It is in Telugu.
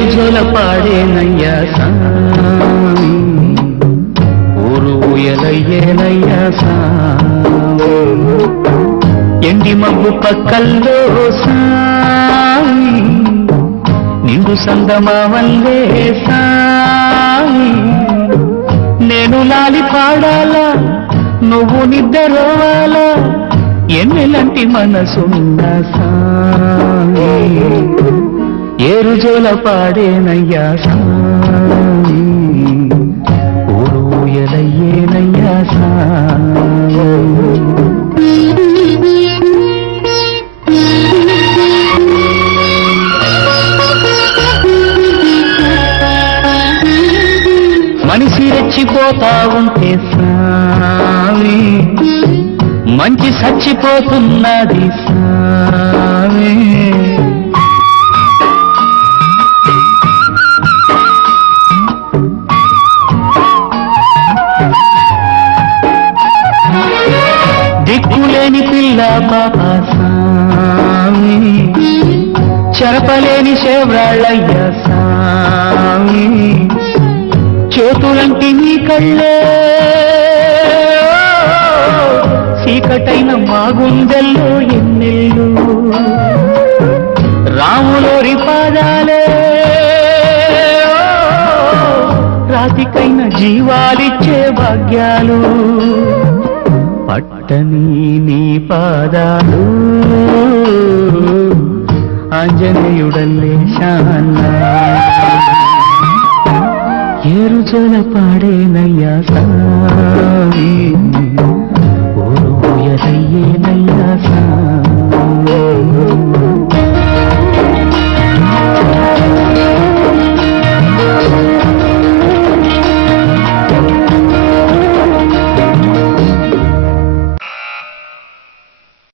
ఏరుజోల పాడేనయ్యా సామి ఊరు ఊయలయ్యేనయ్యా సామి ఎండి మబ్బు పక్కల్లో సామి నిండు సందమావల్లే సామి నేను లాలి పాడాలా నువ్వు నిద్రవాలా ఎన్నెలంటి మనసున్న సామి ఏరుజోల పాడేనయ్యా సామి ఊరు ఊయలయ్యేనయ్యా సామి మనిషి రెచ్చిపోతా ఉంటే సామి మంచి చచ్చిపోతున్నది సామి దిక్కులేని పిల్ల బాబా సామి చెరపలేని శేవ్రాళ్ళయ్య సామి చేతులంటి నీ కళ్ళే చీకటైన మా గుండెల్లో ఎన్నెళ్ళు రాములోరి పాదాలే రాతికైన జీవాలిచ్చే భాగ్యాలు పట్టని నీ పాదాలు ఆంజనేయుడల్లే శానా ఏరుజోల